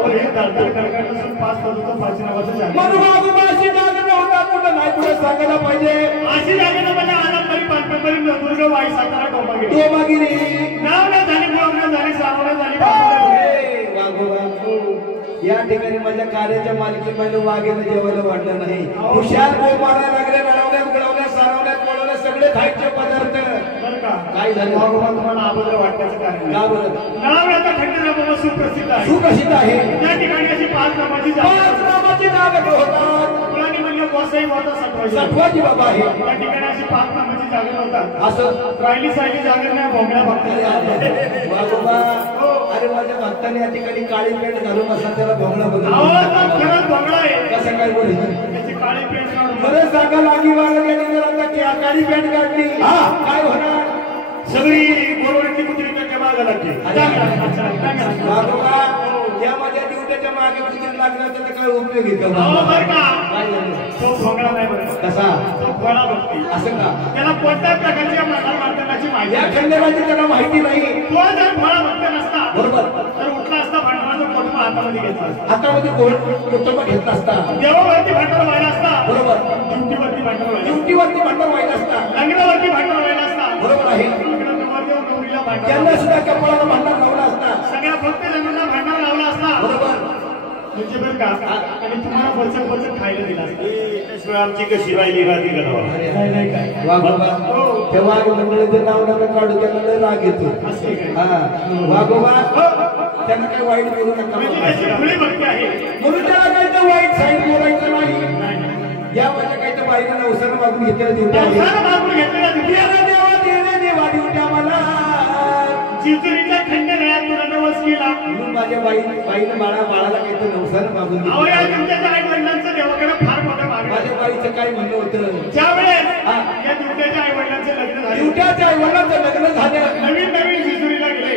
और हे दळदळ कडकडपासून 5 वाजता 5 नावाचं जागा मनुबाबूबाशी जागा नव्हता कुठं नाही कुठं सांगायला पाहिजे अशी जागा ना म्हणजे आलमबरी पानपरी नवदुर्ग वाई सातारा टोपागिरी नाव ना झाली मुळम ना झाली सावना झाली वाघोबा या ठिकाणी माझ्या कार्याच्या मालकीमध्ये वाघेनं जेवायला वाटलं नाही हुशार गोळ मारायला लागले रडवण्यात गळवण्यात सारवण्यात पळवण्यात सगळे खायचे पदार्थ काय झालं वाघोबा तुम्हाला अभद्र वाटण्याचं कारण का बरं नाव आता खंडनामा सुप्रसिद्ध आहे सुप्रसिद्ध आहे त्या ठिकाणी अशी 5 नामाची जागा होतात मुलांनी म्हणलं वसई होता सटवाजी बाबा आहे त्या ठिकाणी अशी 5 नामाची जागा होतात असं राहिली सायली जागा नाही भोंगड्या भक्त वाघोबा अरे माझ्या भक्ताने या ठिकाणी काळी पेंट घालून बसला त्याला भोंगडा बघा खरंच भोंगडा आहे कसं काय बोल त्याची काळी पेंट बरं जागा लागी वाळल्याने जर आता काळी पेंट काढली काय होणार सगळी गोरवडीची कुत्री त्याच्या मागे लागते वाघोबा या माझ्या दिवट्याच्या मागे कुत्री लागणार त्याचा काय उपयोग आहे तो भोंगडा नाही बरं कसा तो घोडा बघते असं का त्याला कोणत्या प्रकारच्या मार्गदर्शनाची माहिती या खंडेराची त्याला माहिती नाही तो जर घोडा बघते नसता बरोबर तर उठला असता भांडवलाचा कुटुंब हातामध्ये घेतला असता हातामध्ये कुटुंब घेतला असता देवावरती भांडवल व्हायला असता बरोबर ड्युटीवरती भांडवल ड्युटीवरती भांडवल व्हायला असता लग्नावरती भांडवल व्हायला असता बरोबर आहे त्यांना सुद्धा कपाळाला भांडार लावला असता सगळ्या भक्त जणांना भांडार लावला असता बरोबर म्हणजे बरं का आणि तुम्हाला बचत खायला दिला त्याशिवाय आमची कशी राहिली राधी वाघोबा त्या वाघ मंडळीचं नाव नका काढू त्यांना लय राग येतो वाघोबा त्यांना काही वाईट बोलू नका म्हणून त्याला काही तर वाईट साईड बोलायचं नाही या माझ्या काही तर बाईला नवसानं मागून घेतलेला देवा देवट्या मला चिचुरीच्या खंडगळ्यात तुला नवस केला म्हणून माझ्या बाईनं बाळाला काही तर नवसानं मागून तुमच्या आई वडिलांचं देवाकडे फार मोठं मागणं माझ्या बाईचं काय म्हणणं होतं ज्यावेळेस या दिवट्याच्या आई वडिलांचं लग्न झालं दिवट्याच्या आई वडिलांचं लग्न झालं नवीन चिचुरीला गेले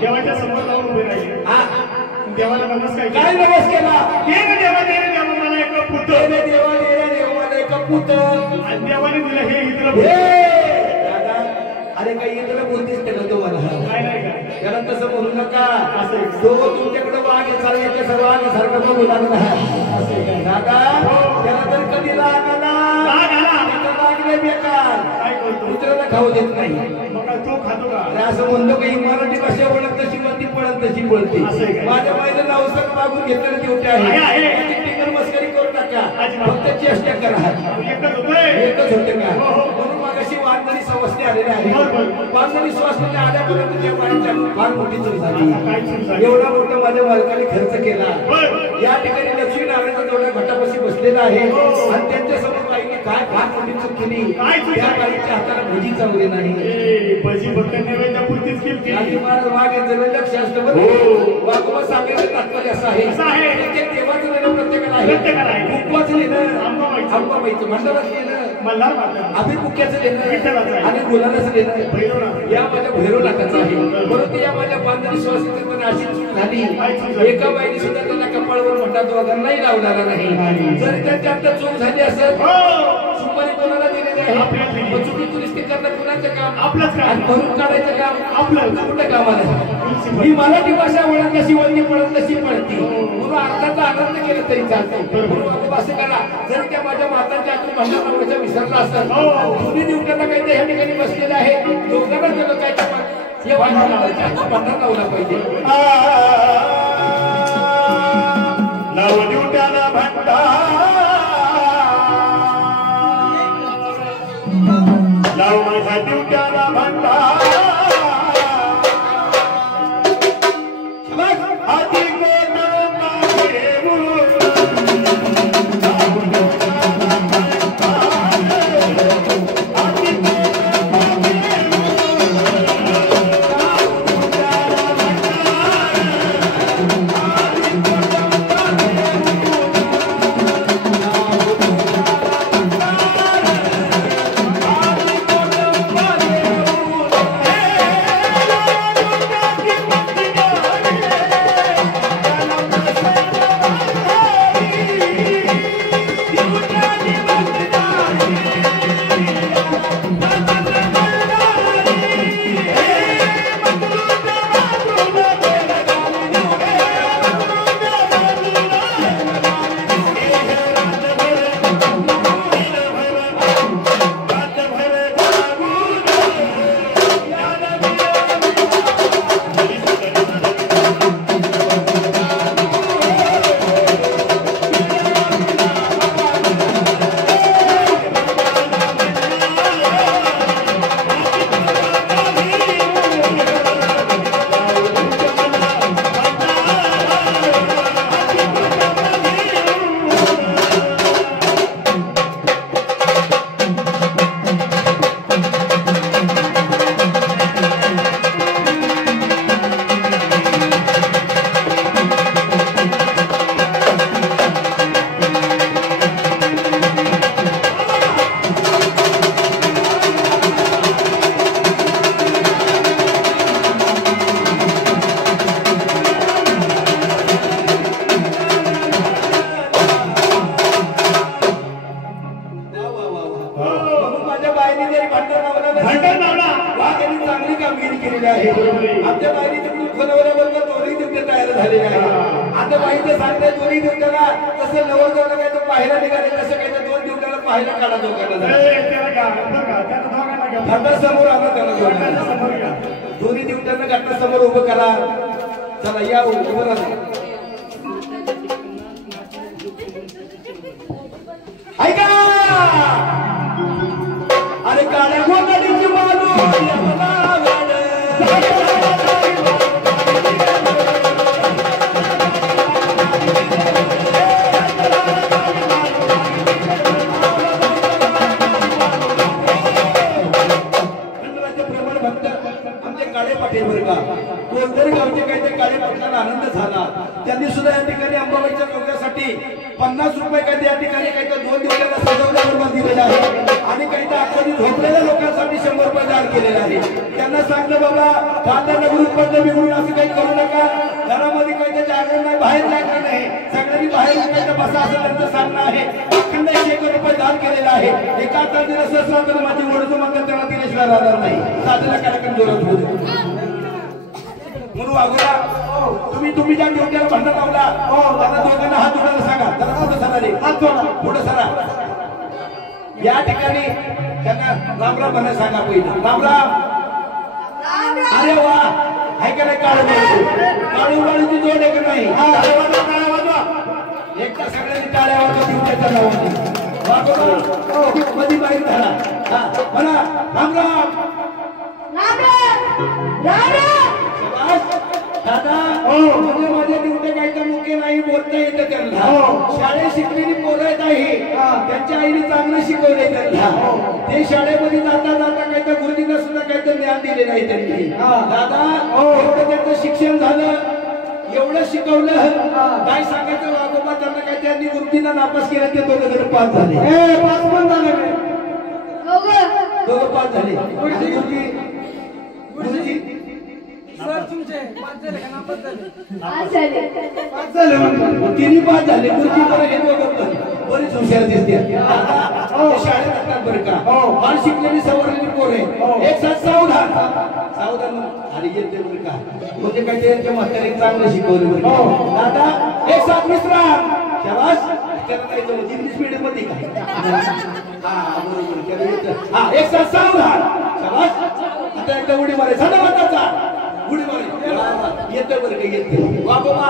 देवाच्या समोर जाऊन उभे राहिले देवाला नमस्कार काय नमस केला देवा मला एक पुत्र देवा मला एक पुत्र आणि देवाने दिलं हे इथलं अरे काही इथलं बोलतेस ते तो मला त्याला तसं बोलू नका तो तुमच्याकडे वाघ याच्या सर्व सारखं बघू लागला दादा त्याला तर कधी लागला लागले बेकार कुत्र्याला खाऊ देत नाही तो खातो का असं म्हणतो काही मराठी भाषा ओळख तशी म्हणती पळत तशी बोलते माझ्या बाईला नावसर मागून घेतलेलं दिवटे आहे टिंगर मस्करी करू नका फक्त चेष्टा करा एकच होते का म्हणून मागाशी वानगणी सवसने आलेले आहे वानगणी सवसने आल्यापर्यंत त्या बाईच्या फार मोठी चूक झाली एवढा मोठा माझ्या मालकाने खर्च केला या ठिकाणी लक्ष्मीनारायणचा जोडा घटापाशी बसलेला आहे आणि त्यांच्या समोर बाईने काय फार मोठी चूक केली त्या बाईच्या हाताला भजी चावली नाही भजी फक्त नैवेद्य पुरतीच केली आणि महाराज वाघ यांचं लक्ष असतं बरं वाघोबा सांगायचं तात्पर्य असं आहे देवाचं लिहिणं प्रत्येकाला आहे उपवाचं लिहिणं अंबाबाईचं मंडळाचं लिहिणं अभिमुख्याचं लिहिणं आणि गुलालाचं लिहिणं या माझ्या भैरवनाथाचं आहे परंतु या माझ्या बांधणी श्वासाची अशी चूक झाली एका बाईने सुद्धा त्यांना कपाळावर म्हणतात वगैरे नाही लावणारा नाही जरी त्यांच्या आता चूक झाली असेल सुपारी कोणाला दिलेली आहे चुकी दुरुस्ती करणं कुणाचं काम आपलंच काम भरून काढायचं काम आपलं कुठं कामाला ही मराठी भाषा वळत कशी वळती पळत तशी पळती म्हणून अर्थाचा आनंद केला तरी चालतो असं करा जरी त्या माझ्या मातांच्या हातून भांडण लावण्याचा विसरला असतात दोन्ही दिवट्यांना काही त्या ठिकाणी बसलेलं आहे दोघांना गेलं काय त्या भांडण लावला पाहिजे लाव दिवट्याला भांडा लाव माझ्या दिवट्याला भांडा झालेली आहे. आता बाईचं सांगते दोन्ही दिवसाला कसं नवरदेवाला काय तर पाहायला निघाले तसं काय तर 2 दिवसाला पाहायला काढा दोघांना घाटासमोर आला त्याला दोन्ही दिवसांना घाटासमोर उभं करा. चला या उभं राहा. ऐका अरे काळ्या गोंधळीची माणूस काळे पाटील बरं का कोणतरी गावचे काही ते काळे पाटलांना आनंद झाला. त्यांनी सुद्धा या ठिकाणी अंबाबाईच्या चौकासाठी 50 रुपये काही या ठिकाणी काही तर 2 दिवसाला सजवण्यावर दिलेले आहे आणि काही तर आखरी झोपलेल्या लोकांसाठी 100 रुपये दान केलेले आहे. त्यांना सांगलं बाबा फांद्याला ग्रुप पडलं बिघडून असं काही करू नका. घरामध्ये काही तर जागरण नाही बाहेर जागरण नाही सगळ्यांनी बाहेर काही तर बसा असं त्यांचं सांगणं आहे. अखंड 100 रुपये दान केलेलं आहे. एका तारखेला सहस्रा तर माझी ओढतो म्हणतात त्यांना दिल्याशिवाय राहणार नाही. साधेला कार्यक्रम जोरात होतो म्हणून वागूला तुम्ही तुम्ही ज्या ड्युटीला भांडण लावला त्यांना दोघांना हात जोडायला सांगा. त्यांना पुढे सरा रे हात जोडा पुढे सरा. या ठिकाणी त्यांना रामराम म्हणायला सांगा पहिलं रामराम. अरे वा आहे का नाही काळू बाळूची जोड आहे का नाही एकदा सगळ्यांनी टाळ्या वाजवा ड्युटीच्या नावाने वागवा मध्ये बाहेर झाला म्हणा रामराम दादा म्हणजे माझ्या ड्युटी काही तर मुके नाही बोलता येतं त्यांना. शाळेत शिकलेली पोरं नाही त्यांच्या आईने चांगलं शिकवलंय त्यांना. ते शाळेमध्ये जाता जाता काही तर गुरुजींना सुद्धा काही तर ज्ञान दिले नाही त्यांनी. दादा एवढं त्यांचं शिक्षण झालं एवढं शिकवलं काय सांगायचं वागोबा त्यांना काय त्यांनी गुरुजींना नापास केलं ते दोघं पास झाले. पास पण झाले दोघं पास झाले. गुरुजी तिन्ही पास झाले. गुरुजी बरं हे दोघं बरीच हुशार दिसते शाळेत असतात बरं का. फार शिकलेली सवरलेली पोर आहे. एक साथ सावधान सावधान आणि येते बरं का म्हणजे काय ते म्हातारी चांगलं शिकवलं बरं दादा. एक साथ विश्राम शाबास. त्याला काय जमत इंग्लिश मीडियम मध्ये हा बरोबर हा एक साथ सावधान शाबास. आता एकदा उडी मारे साधा माताचा उडी मारे येतं बरं काही येते बाबा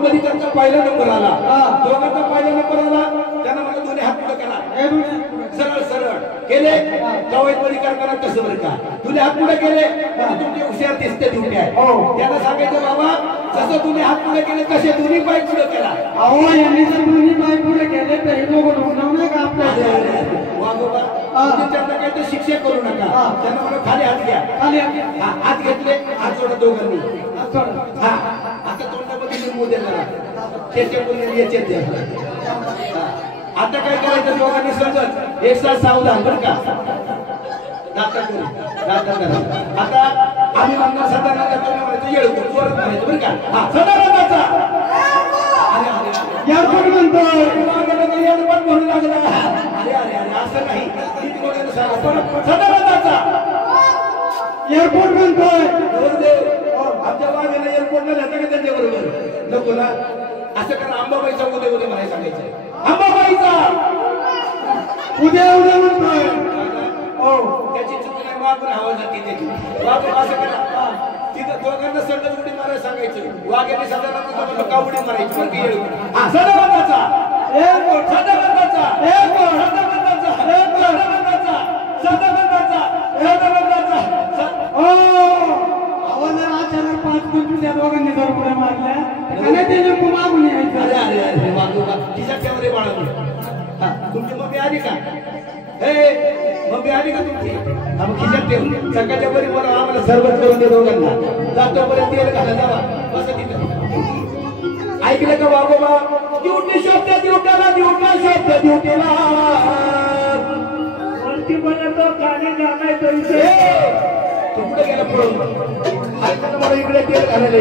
मध्ये त्यांचा पहिला नंबर आला. दोघांचा पहिला नंबर आला. त्यांना मला दोन्ही हात पुढे करा सरळ सरळ केले. कवायत मध्ये करताना कसं बरं का तुझे हात पुढे केले म्हणजे तुमचे हुशार दिसते ड्युटी आहे. त्यांना सांगायचं बाबा जसं तुम्ही हात पुढे केले तसे दोन्ही पाय पुढे केला. अहो यांनी जर दोन्ही पाय पुढे केले तर हे दोघं ढोकणार नाही का आपल्याला वागोबा. त्यांना काही तर शिक्षा करू नका. त्यांना मला खाली हात घ्या खाली हात घेतले हात जोडा दोघांनी हा आता तोंडामध्ये लिंबू देणार त्याच्या बोलले याचे आता काय करायचं दोघांनी समजत एक साथ सावधान बरं का. आता आम्ही म्हणणार सदानंद तुम्ही म्हणायचं येळकूर जोरात म्हणायचं बरं का. हा सदानंदाचा एअरपोर्ट म्हणतोय एअरपोर्ट म्हणू लागला. अरे अरे अरे असं नाही सदानंदाचा एअरपोर्ट म्हणतोय. आमच्या वाघाला एअरपोर्टला जाता का त्यांच्या बरोबर नको ना असं करा. अंबाबाईचा उद्या उद्या म्हणायला सांगायचं. अंबाबाईचा उद्या उद्या म्हणतोय. त्याची चुकी नाही वाघ आवाज जाते त्याची वाघ असं करा. तिथं दोघांना संडस उडी मारायला सांगायचं. वाघाने सदानंदाचा का उडी मारायची सदानंदाचा एअरपोर्ट सदानंदाचा एअरपोर्ट सदानंदाचा सदानंदाचा सदानंदाचा सदानंदाचा अचानक 5-25 या दोघांनी जर उड्या मारल्या त्याने मागून यायचं. अरे अरे अरे वागोबा तिच्या कॅमेरे बाळा तुमची मम्मी आली का मम्मी आली का तुमची मग खिशात ठेव. सकाळच्या बरी मला आम्हाला सरबत करून दे दोघांना जातो पर्यंत तेल घाला जावा बस तिथं. ऐकलं का वागोबा ड्युटी शोधते ड्युटीला ड्युटा शोधते ड्युटीला वरती बनतो खाली जाणार तू कुठे गेला पळून ऐकायला मला इकडे तेल घालायला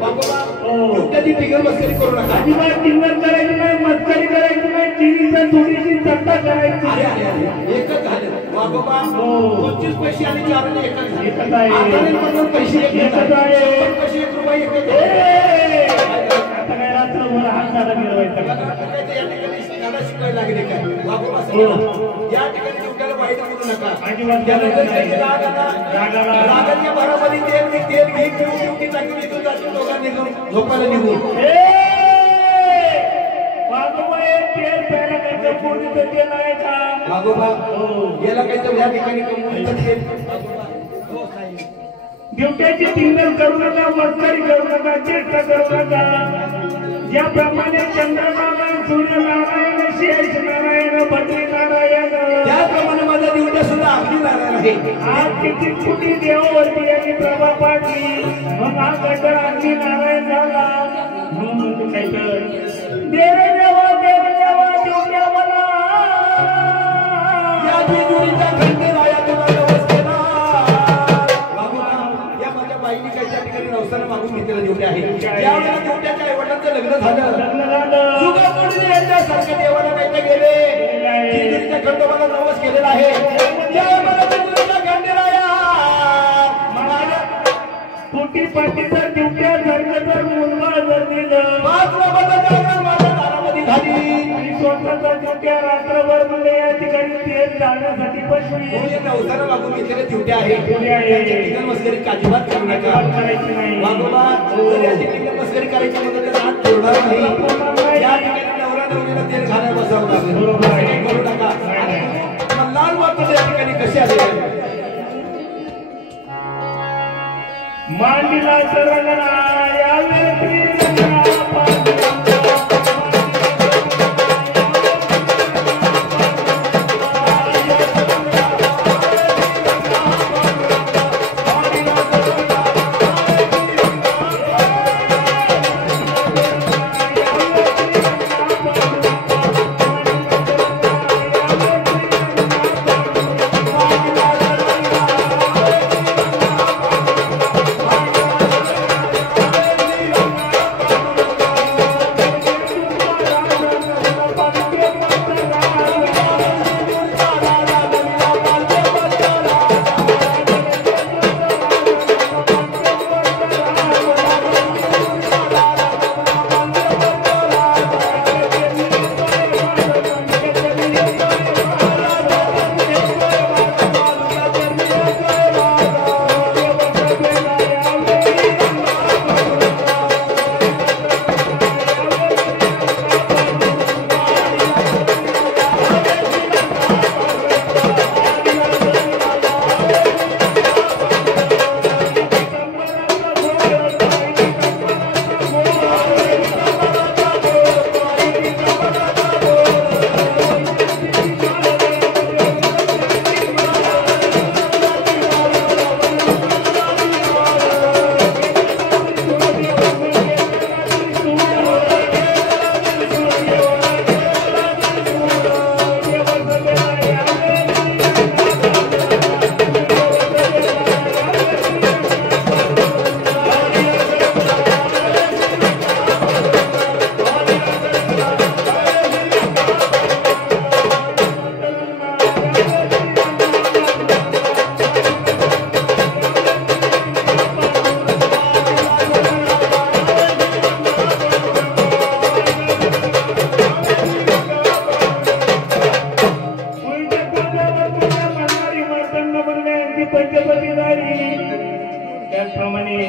बाबा ड्युट्याची टिंगर मस्करी करू नका. अजिबात टिंगर करायची नाही मस्करी करायची नाही. टीव्हीचा थोडीशी चट्टा करायची. अरे अरे अरे एकच झालं बाबा 25 पैसे आणि 4 एकच झाले. पैसे 1 रुपये एकच या ठिकाणी गाणं शिकायला लागले काय वाघोबा या ठिकाणी तुमच्याला वाईट बोलू नका रागाच्या भरामध्ये तेल घेऊन ड्युटी चांगली निघून जातील दोघांनी झोपायला निघून वाघोबा याला काही तर या ठिकाणी ड्युट्याची चिंतन करू नका मस्करी करू नका चेष्टा करू नका ज्याप्रमाणे चंद्रनारायण सूर्यनारायण शेष नारायण भद्री नारायण त्याप्रमाणे माझा ड्युट्या सुद्धा अगदी नारायण आहे आज किती कुटी देवावरती यांनी प्रभाव पाडली मग हा गटर अगदी नारायण झाला म्हणून म्हणतो काय तर देवा ड्युट्या मला या बिजुरीच्या घंटे राया तुला नमस्कार या माझ्या बाईने काही त्या ठिकाणी नवसाला मागून घेतलेला ड्युट्या आहे यावेळेला ड्युट्याच्या आईवडिलांचं लग्न झालं सुगामुळे यांच्यासारखे देवाला काही गेले बिजुरीच्या खंडोबाला नवस केलेला आहे मला बिजुरीच्या घंटे राया फुटी पाटीचा ड्युट्या झालं तर मुलगा जर दिलं माझ्या दारामध्ये झाली आणि स्वतःचा ड्युट्या रात्रभर मध्ये या ठिकाणी तेल जाण्यासाठी बसली नवसाला मागून घेतलेल्या ड्युट्या आहे मस्करी अजिबात करू नका करायची नाही वाघोबा मस्करी करायची म्हणून त्याचा हात जोडणार नाही या ठिकाणी नवरा नवरीला तेल घालायला बसवलं लागेल करू नका लाल मात्र या ठिकाणी कसे आले मांडीला सरगणा यावेळी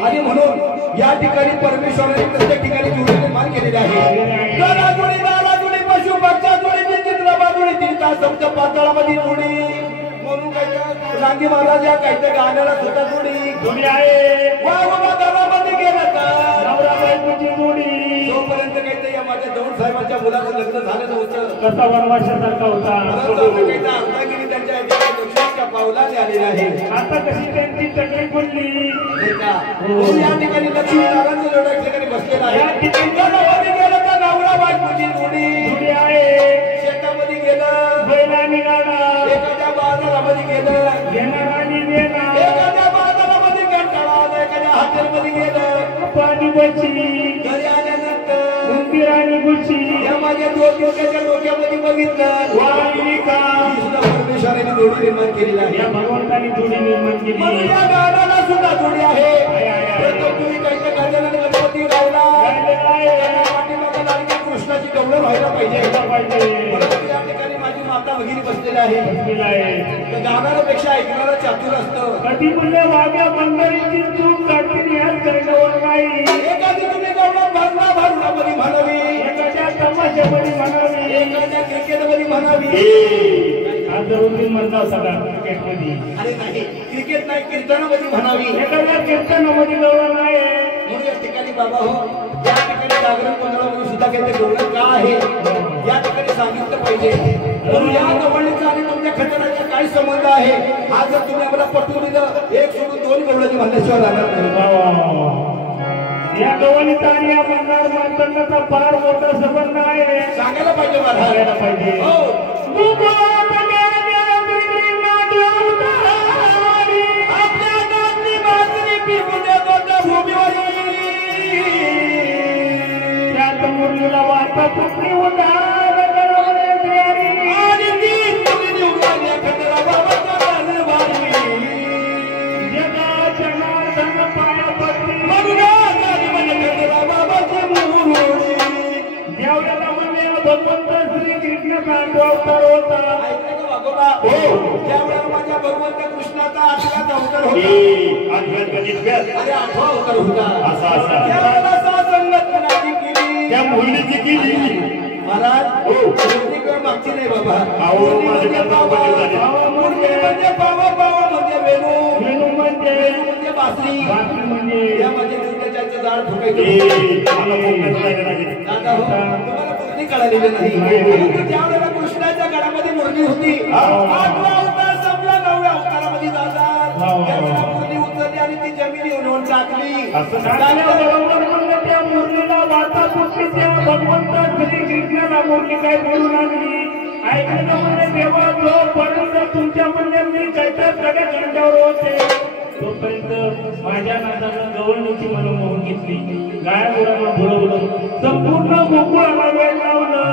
आणि म्हणून या ठिकाणी परमेश्वराने प्रत्येक ठिकाणी जोडी निर्माण केलेली आहे पशु पक्षा जोडी चित्र बाजूने तीन समजा पाताळामध्ये जोडी म्हणून काय रांगी महाराज या काही त्या गाण्याला सुद्धा जोडी आहे वाघोबा गावामध्ये गेला तर नवरा बायकोची जोडी जोपर्यंत काही या माझ्या दौड साहेबांच्या मुलाचं लग्न झालं नव्हतं कसा वनवासासारखा होता अर्धागिरी त्यांच्या दक्षिणेच्या पावलाने आलेले आहे आता कशी त्यांची तकलीफ पडली या ठिकाणी लक्ष्मी नारायणचं जोडा ठिकाणी बसलेला आहे गेलं तर नवरा बायकोची जोडी आहे शेतामध्ये गेलं बैलांनी गाडा एखाद्या बाजारामध्ये गेलं घेणारांनी देणार एखाद्या बाजारामध्ये कंटाळा आला एखाद्या हॉटेलमध्ये गेलं पाणी बची घरी आल्यानंतर मंदिराने गुची या माझ्या डोक्याच्या डोक्यामध्ये बघितलं वाणी का सुद्धा परमेश्वराने जोडी निर्माण केलेली आहे या भगवंतानी जोडी निर्माण केली म्हणून या गाण्याला सुद्धा जोडी आहे तुम्ही काही गजानन गणपती गायला पाठीमागे लाडक्या कृष्णाची गौरव आहे माता भगिनी बसलेल्या आहे. गाणाऱ्यापेक्षा ऐकणारा चातुर असतं. कधी म्हणले वाघ्या बंगारीची चूक काढतील याच करण्यावर नाही. एखादी तुम्ही गवळण भांडणा भांडणामध्ये म्हणावी, एखाद्या तमाशामध्ये म्हणावी, एखाद्या क्रिकेटमध्ये म्हणावी. आज तुम्ही म्हणता सगळा क्रिकेटमध्ये. अरे नाही, क्रिकेट नाही, कीर्तनामध्ये म्हणावी. एखाद्या कीर्तनामध्ये गवळण आहे. म्हणून या ठिकाणी बाबा हो, या ठिकाणी जागरण गोंधळामध्ये सुद्धा काही गवळण का आहे या ठिकाणी सांगितलं पाहिजे. म्हणून या गवळणीचा आणि तुमच्या खंडनाचा काय संबंध आहे हा जर तुम्ही आम्हाला पटवून दिलं, एक सोडून दोन गवळणी म्हणल्याशिवाय राहणार नाही. या गवळणीचा आणि या मंदार माणसांचा फार मोठा संबंध आहे. सांगायला पाहिजे मला, सांगायला पाहिजे. हो आपल्या गावची बाजरी पिकून देतो त्या भूमीवरी. त्यात मुरलीला वाचा पुटली उदार करवणे तयारी. आणि ती तुम्ही निवडून या खंडरा बाबाच्या दरबारी. जगाच्या नाथानं पाया पडली. म्हणून खंडरा बाबाची मुरुडी. देवळाला म्हणले भगवंत श्री कृष्णाचा अवतार होता. ऐकलं का वागोबा? हो. त्यावेळेला माझ्या भगवंत कृष्णाचा 8वाच अवतार होता. अरे 8वा अवतार होता. त्यावेळेला संगत कुणाची केली? त्या मुलीची केली. महाराज हो मागची नाही बाबा. मुरली म्हणजे बाबा, मुरली म्हणजे बाबा, बाबा म्हणजे वेणू, वेणू म्हणजे बासरी, म्हणजे यामध्ये दुर्गाचं झाड फुकायचं. दादा हो, तुम्हाला मुरली कळालेली नाही. परंतु त्यावेळेला कृष्णाच्या गळामध्ये मुरली होती. 8वा अवतार संपला, 9व्या अवतारामध्ये जातात. त्यावेळेला मुरली उचलली आणि ती जमिनी उन्हून टाकली. बरोबर म्हणलं त्या मुरलीला वाचा पुटली. त्या भगवंत श्री कृष्णाला मुरली काय बोलून आणली. ऐकलं म्हणजे देवा जोपर्यंत तुमच्या म्हणजे मी काहीतरी सगळ्या घंट्यावर होते तोपर्यंत माझ्या नादानं गवळणीची मनमोहन घेतली. गाया गुरांना बुडवलं, संपूर्ण गोकुळाला वेळ लावलं.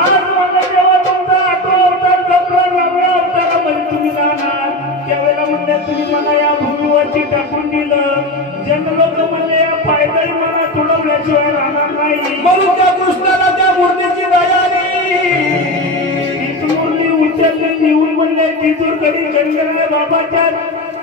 आज मला जेव्हा तुमचा 8वा अवतार संपला, 9व्या अवतारामध्ये तुम्ही जाणार त्यावेळेला म्हणले तुम्ही मला या भूमीवरती टाकून दिलं. जनलोक म्हणले या पायदळी मला तुडवल्याशिवाय राहणार नाही. म्हणून त्या कृष्णाला त्या मुरलीची दया आली. तीच मुरली उचलली निवून म्हणले जिजूर कधी गणगणा बाबाच्या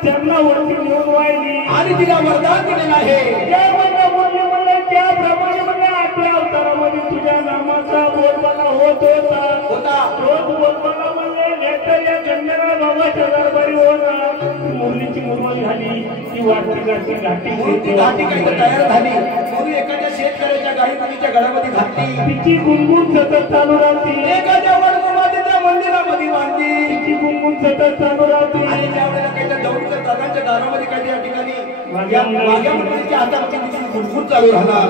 चरणावरती निवून वाहिली आणि तिला वरदान दिलेलं आहे. त्यामध्ये मुरली म्हणले त्याप्रमाणे म्हणले 8व्या अवतारामध्ये तुझ्या नामाचा बोलबाला होत होता. रोज बोलबाला म्हणले नेतर या गणगणा बाबाच्या दरबारी होणार. मुरलीची मुरमली झाली. ती वाटती घाटी म्हणून ती घाटी काही तयार झाली. म्हणून एखाद्या शेतकऱ्याच्या गाई तिच्या गळ्यामध्ये घातली. तिची गुणगुण सतत चालू राहते. एखाद्या वडगुमाती त्या मंदिरामध्ये बांधली. तिची गुणगुण सतत चालू राहते. आणि त्यावेळेला काही त्या दौडच्या दादांच्या दारामध्ये काही त्या ठिकाणी माग्या मंडळीच्या हातामध्ये तिची गुणगुण चालू राहणार.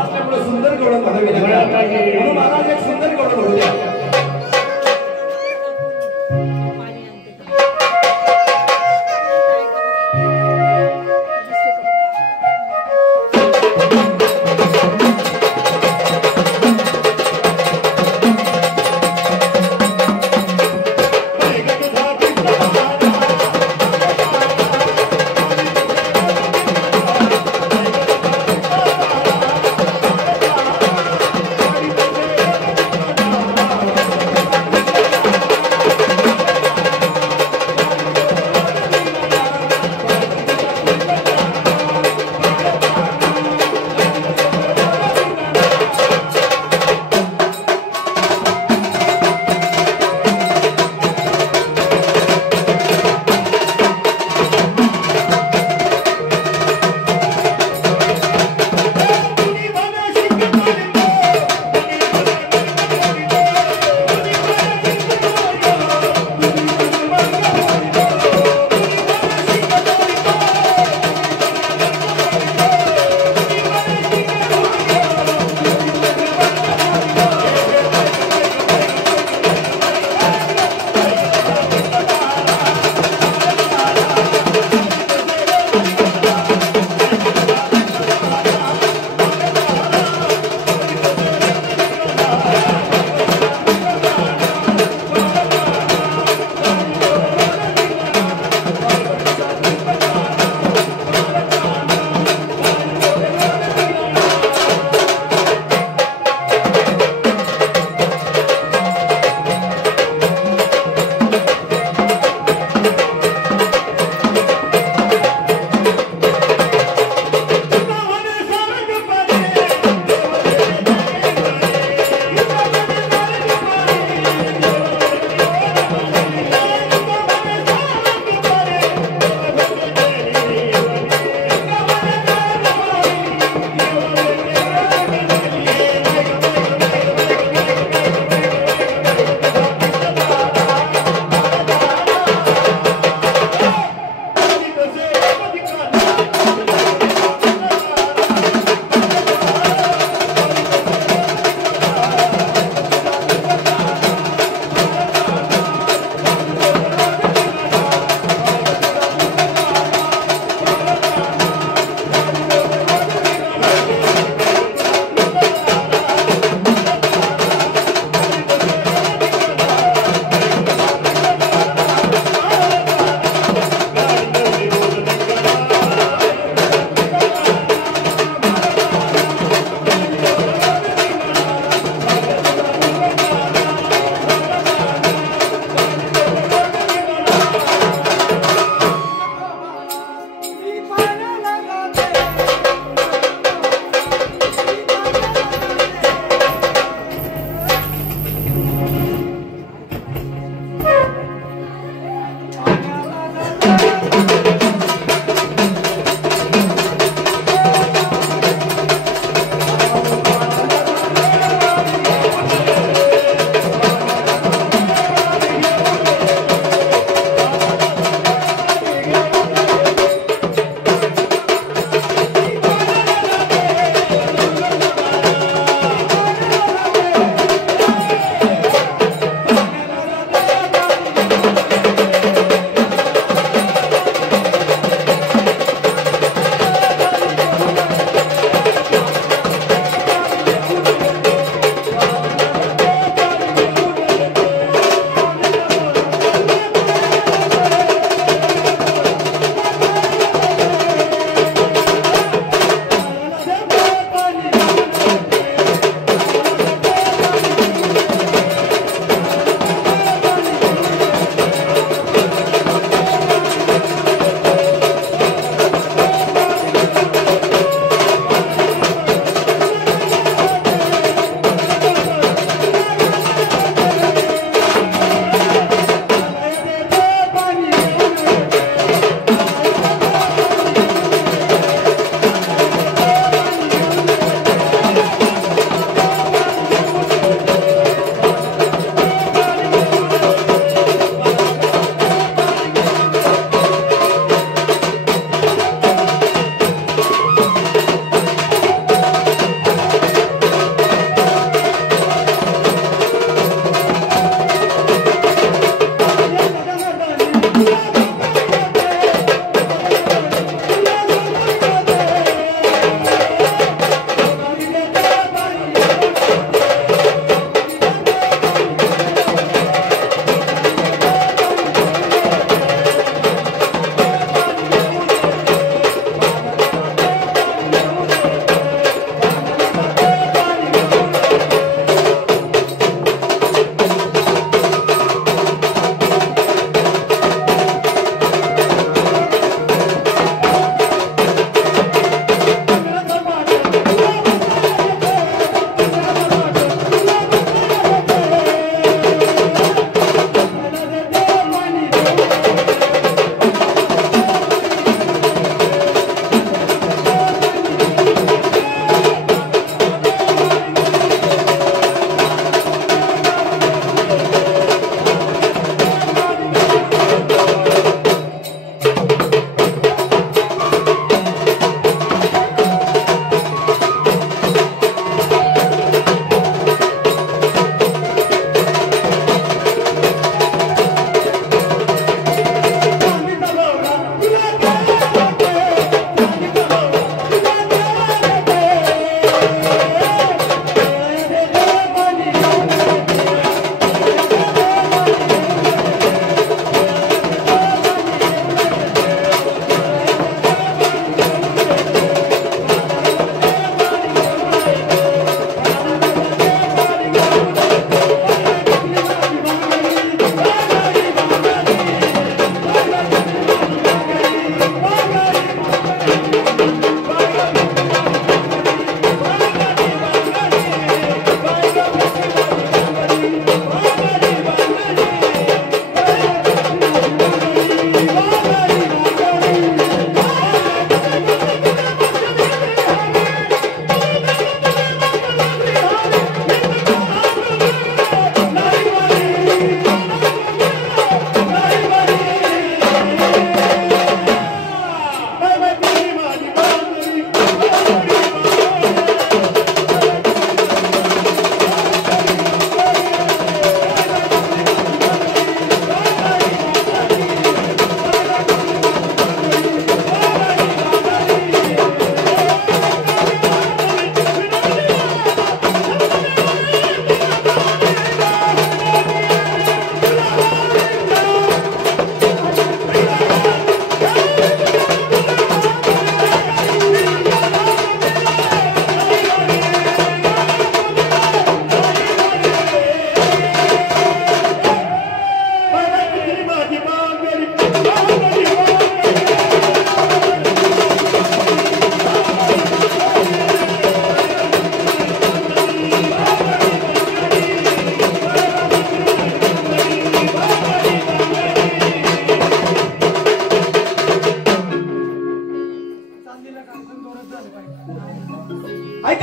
असल्यामुळे सुंदर गवळण म्हणावी लागली. म्हणून महाराज एक सुंदर गवळण होत्या.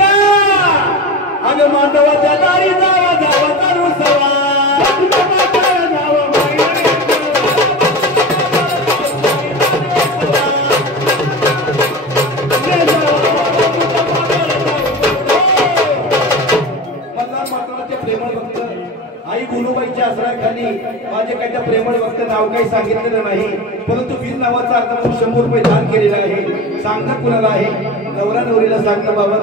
का अगं मांडवाच्या दारी जावा जावा चालू सवा आई गुणूबाईच्या आसराखाली माझे काही प्रेमळ भक्त नाव काही सांगितलेलं नाही, परंतु वीर नावाचा अर्थ 100 रुपये दान केलेला आहे. सांगणं कुणाला आहे? नवरा नवरीला सांगणं बाबा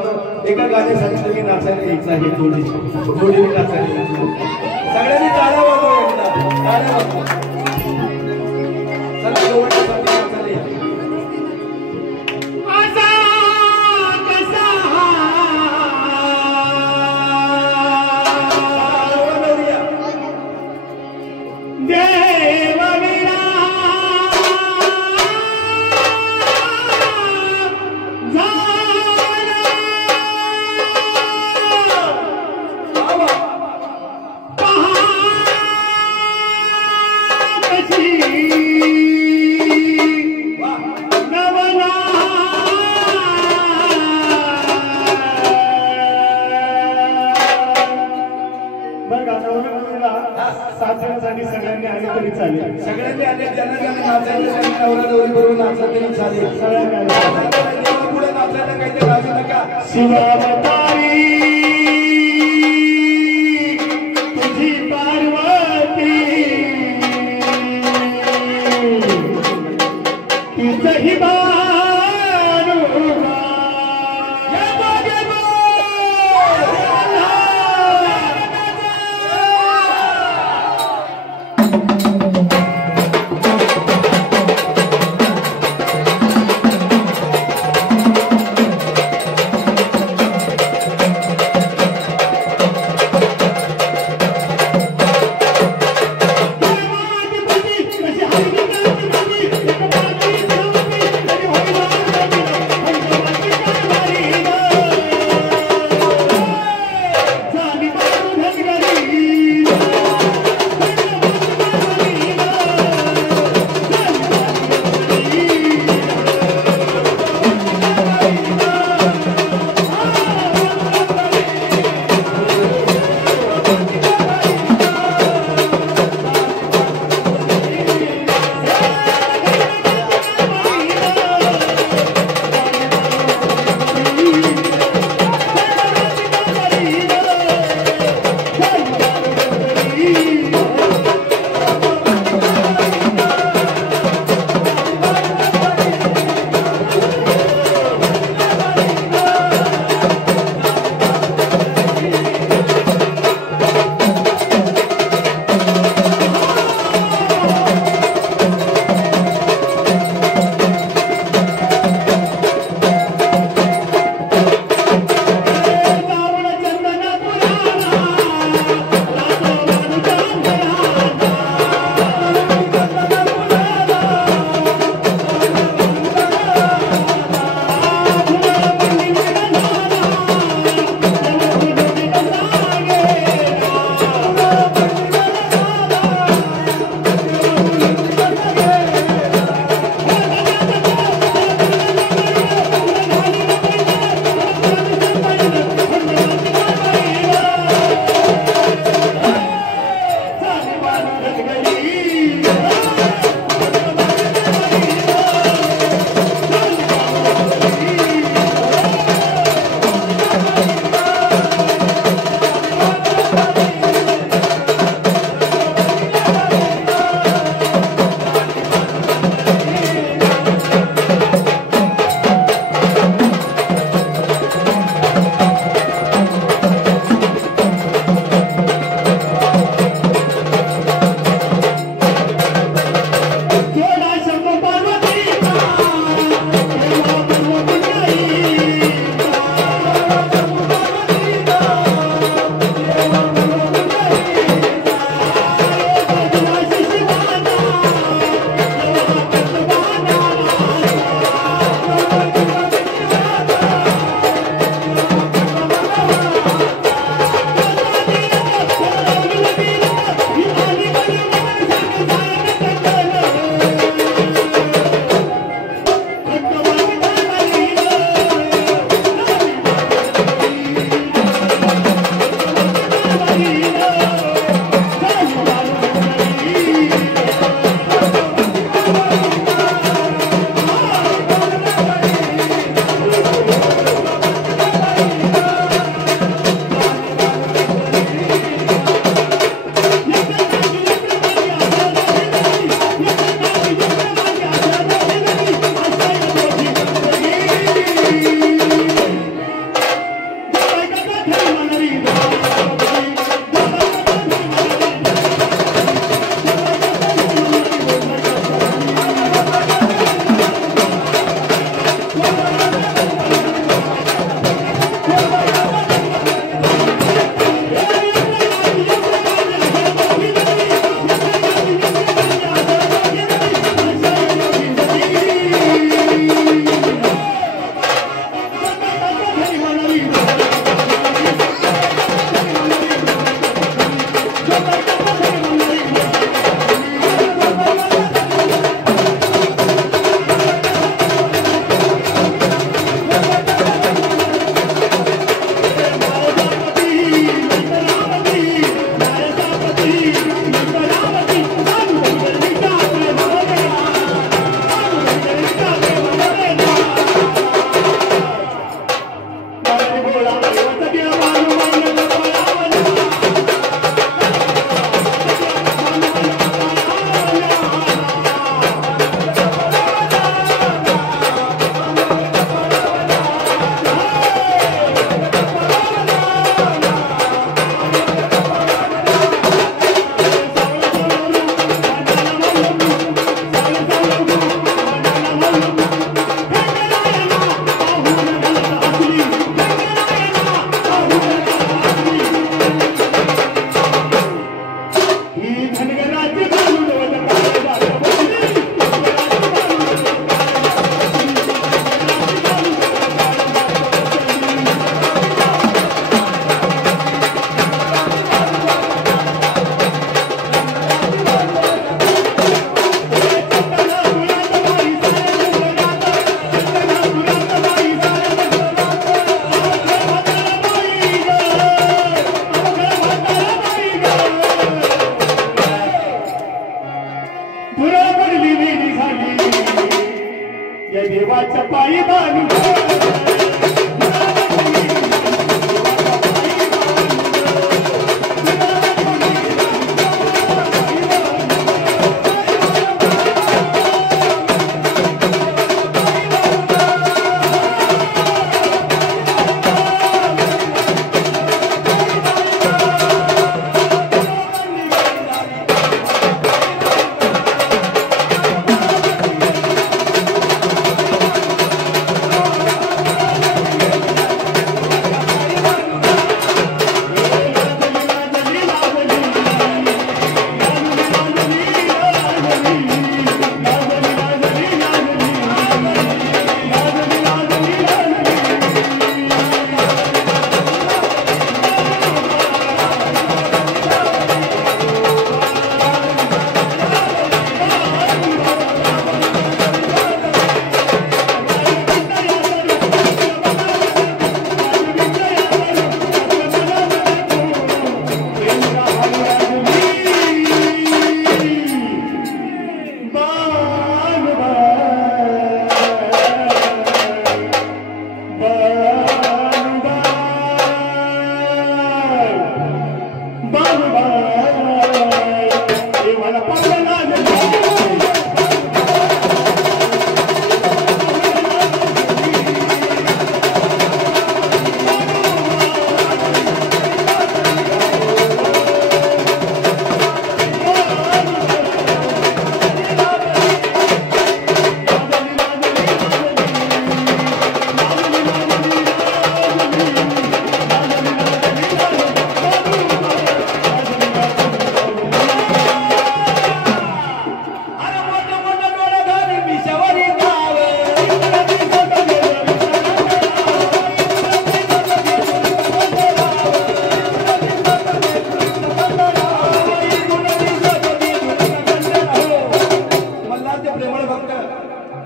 एका गाण्यासाठी तुम्ही नाचायला यायचं आहे, जोडीने नाचायला यायचं. सगळ्यांनी टाळ्या वाजवा एकदा, टाळ्या वाजवा. चला शेवटच्यासाठी नाचायला या. सगळ्यांनी आले तरी चालेल. सगळ्यांनी आले, ज्यांना ज्यांना नाचायचं त्यांनी नवरा नवरी बरोबर नाचलं तरी चालेल. सगळ्यांना पुढे नाचायला काही ते राजू नका. शिवावतारी तुझी पार्वती तुझही देवाच्या पायी बांधू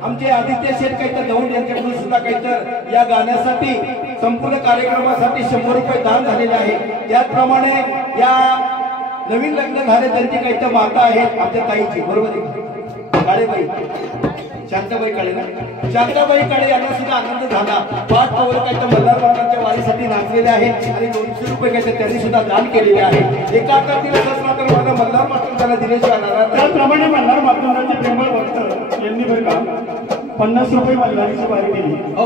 आमचे आदित्य शेठ काहीतर दौंड यांच्याकडून सुद्धा काहीतर या गाण्यासाठी संपूर्ण कार्यक्रमासाठी 100 रुपये दान झालेले आहे। त्याचप्रमाणे या नवीन लग्न झाले त्यांची काहीतर माता आहेत आमच्या ताईची, बरोबर आहे काळेबाई, शांताबाई काळे ना, शांताबाई काळे यांना सुद्धा आनंद झाला। 5 पौर काहीतर मल्हार मामांच्या वारीसाठी नाचलेले आहेत आणि 200 रुपये काहीतर त्यांनी सुद्धा दान केलेले आहे। एका तारखेला मात्र मल्हार मास्टर त्यांना दिल्याशिवाय राहणार नाही। त्याप्रमाणे मल्हार मास्टरांचे प्रेमळ भक्त यांनी बरं का 50 रुपये मल्हारीची वारी केली। हो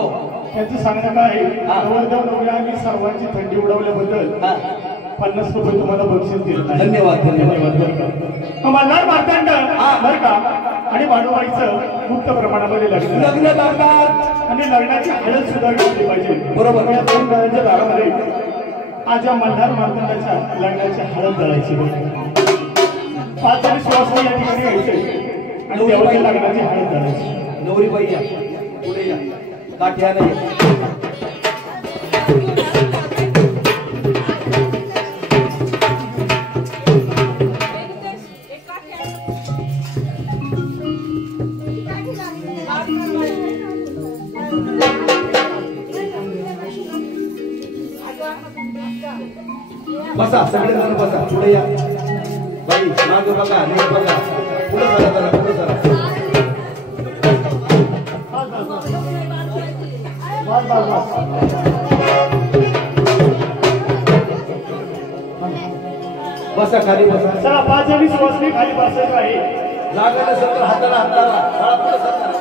त्यांचं सांगणं काय आहे, नवरदेव नवऱ्या आम्ही सर्वांची थंडी उडवल्याबद्दल 50 रुपये तुम्हाला बक्षीस दिलं आहे. धन्यवाद धन्यवाद. मल्हार मार्तंड बरं का आणि वाढवायचं मुक्त प्रमाणामध्ये लग्न लागणार आणि लग्नाची हळद सुद्धा घेतली पाहिजे. बरोबर. या 2 गाण्याच्या दारामध्ये आज या मल्हार मार्तंडाच्या लग्नाची हळद दळायची. 5 आणि सुवासिनी या ठिकाणी यायचे आणि देवाच्या लग्नाची हळद दळायची. नवरी बाई या पुढे या काठ्या नाही. बसा सगळेजण बसा पुढे या बाई मागे बघा नाही बघा पुढे जरा पुढे जरा. बसा खाली बसा. चला 5 आणि सुवासिनी खाली बसायचं आहे. जागा नसेल तर हाताला हात लावा. पुढे सरका.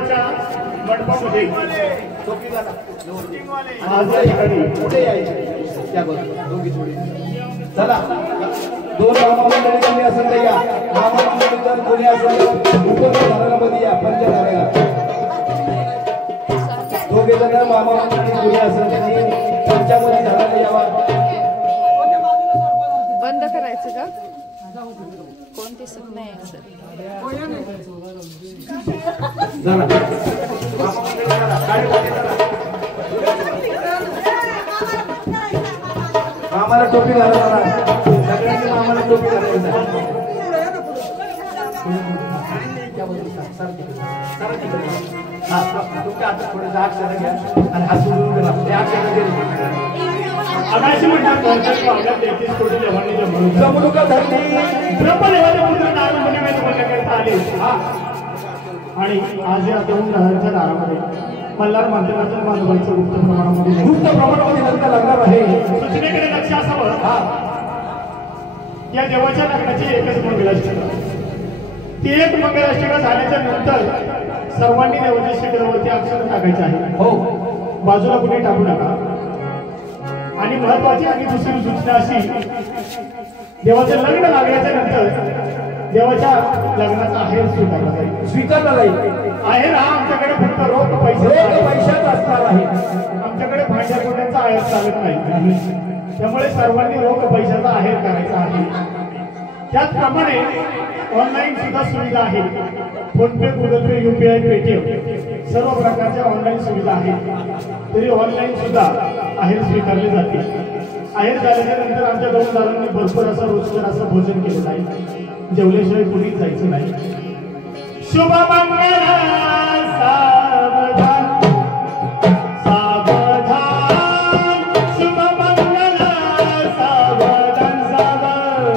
नगरच्या मंडपामध्ये आज या ठिकाणी पुढे यायचे त्याबद्दल दोघी थोडी चला दोन मामा मंडळी कमी असेल तर या मामा मंडळी जर कोणी असेल उपस्थित धारणामध्ये या पंचधारेला दोघे जण मामा मंडळी कोणी असेल त्यांनी पंचामध्ये धारायला यावा बंद करायचं का कोण दिसत नाही सर मामाला टोपी घाला सगळ्यांनी मामाला टोपी घालायचं तुमच्या हातात थोडं जाग जरा घ्या आणि हात सोडून गेला ते अगाशी म्हणतात कोणत्याच भागात 33 कोटी जवानी जमणुका धरली ब्रह्मदेवाचे पुत्र नारद मुनी करता आले आणि आज या दोन घरांच्या दारामध्ये मल्हार माध्यमाच्या मानवाचं गुप्त प्रमाणामध्ये लग्न लागणार आहे सूचनेकडे लक्ष असावं या देवाच्या लग्नाची एकच मंगलाष्टका ती एक मंगलाष्टका झाल्याच्या नंतर सर्वांनी देवाच्या शिखरावरती अक्षर टाकायचे आहे हो बाजूला कुठे टाकू नका आणि महत्वाची आणि दुसरी सूचना अशी देवाचं लग्न लागल्याच्या नंतर देवाच्या लग्नाचा आहेर स्वीकारला जाईल स्वीकारला जाईल आहेर हा आमच्याकडे फक्त रोख पैशाच असणार आहे आमच्याकडे भांड्या कोणाचा आहेर चालत नाही त्यामुळे सर्वांनी रोख पैशाचा आहेर करायचा आहे त्याचप्रमाणे ऑनलाईन सुद्धा सुविधा आहे फोनपे गुगल पे UPI पेटीएम सर्व प्रकारच्या ऑनलाईन सुविधा आहेत तरी ऑनलाईन सुद्धा आहेर स्वीकारले जाते आहेर झाल्याच्या नंतर आमच्या गौरवदारांनी भरपूर असं रुचकर असं भोजन केलं नाही जेवल्याशिवाय कुणीच जायचं नाही शुभ मंगल सावधान सावधान शुभ मंगल सावधान सावधान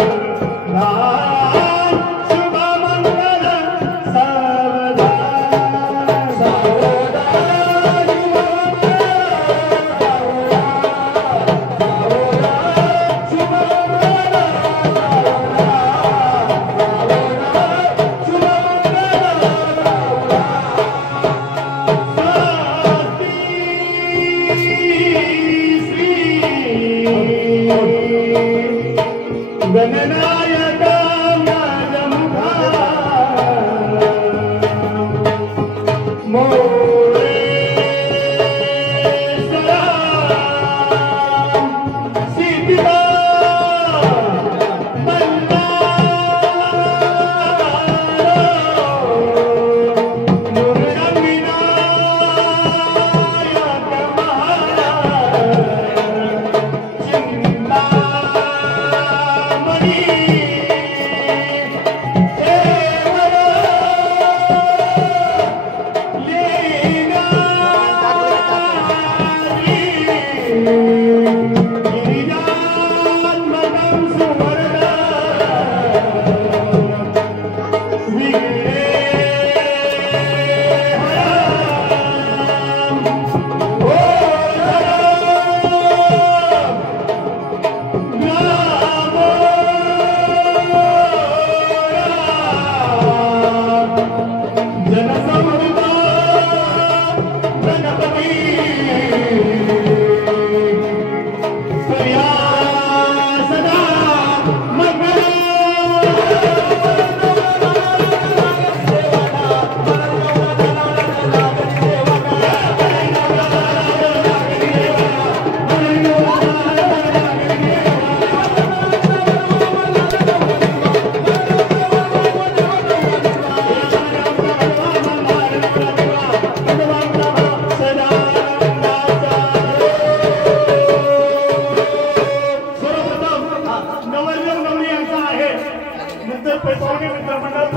शुभ मंगल सावधान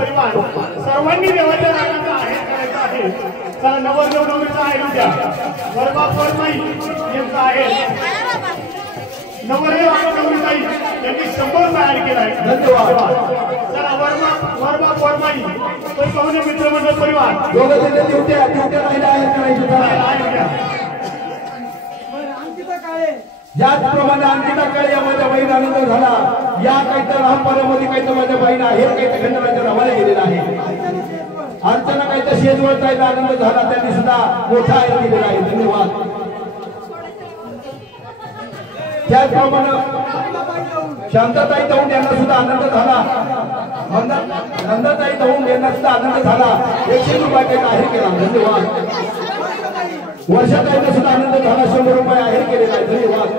सर्वांनी देवाच्या नावाचा आहेर करायचा आहे चला नवरदेव नवरीचा आहेर द्या वरबा वरमाई यांचा आहेर नवरदेव आणि नवरीताई यांनी 100 तयार केलाय धन्यवाद चला वरबा वरमाई तो पाहुणे मित्रमंडळ परिवार दोघं जण ड्युट्या राहिला आहेर करायचं ज्याप्रमाणे अंकिता काळे या माझ्या बहीण आनंद झाला या काहीतर रामपाऱ्यामध्ये काहीतर माझ्या बहीण आहे काहीतर खंडराच्या नावाने गेलेला आहे अर्चना काही तर शेजवळचा आनंद झाला त्यांनी सुद्धा मोठा आनंद दिलेला आहे. धन्यवाद. त्याचप्रमाणे शांताताई दौंड यांना सुद्धा आनंद झाला. नंदाताई दौंड यांना सुद्धा आनंद झाला. 100 रुपये आहे केला. धन्यवाद. वर्षाताईंना सुद्धा आनंद झाला. 100 रुपये आहे केलेला आहे. धन्यवाद.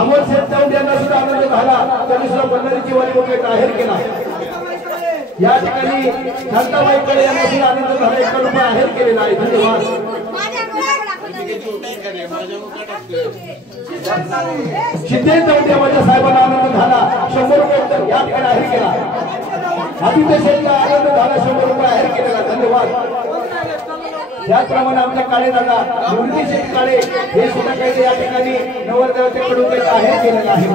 अमोल शेठ दौंड यांना सुद्धा आनंद झाला. त्यांनी सुद्धा बंधारीची वाली वगैरे जाहीर केला. या ठिकाणी शांताबाईकडे यांना सुद्धा आनंद झाला. 1 रुपये आहे केलेला आहे. धन्यवाद. सिद्धेश दौंड माझ्या साहेबांना आनंद झाला. 100 रुपये या ठिकाणी आहे केला. आदित्य शेठला आनंद झाला. 100 रुपये आहे केलेला. धन्यवाद. त्याचप्रमाणे आमच्या काळे दादा मुरली शेठ काळे हे सुद्धा काही या ठिकाणी नवरदेवतेकडून काही जाहीर केलेलं आहे.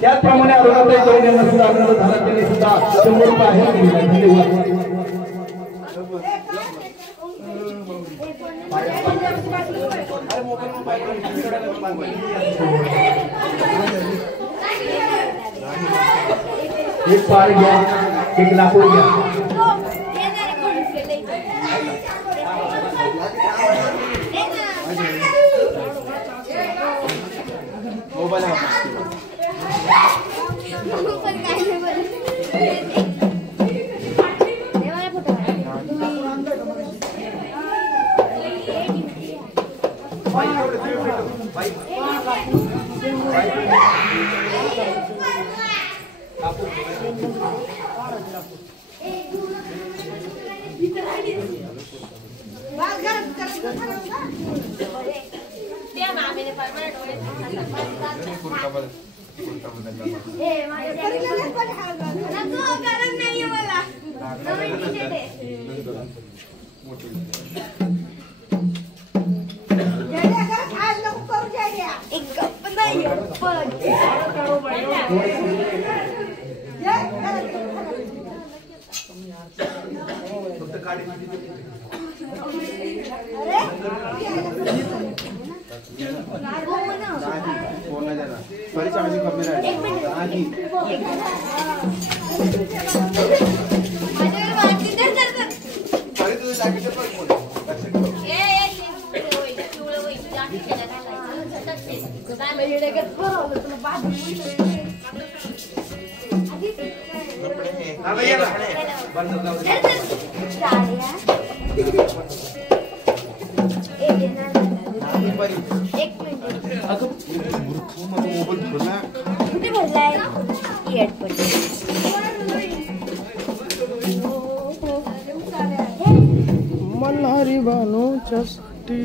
त्याचप्रमाणे अरुणाताई दौंड यांना सुद्धा आनंद झाला. त्यांनी सुद्धा 100 रुपये आहे केलेला. धन्यवाद. एक पार घ्या. एक लाकूड घ्या. मल्हारी बानो चष्टी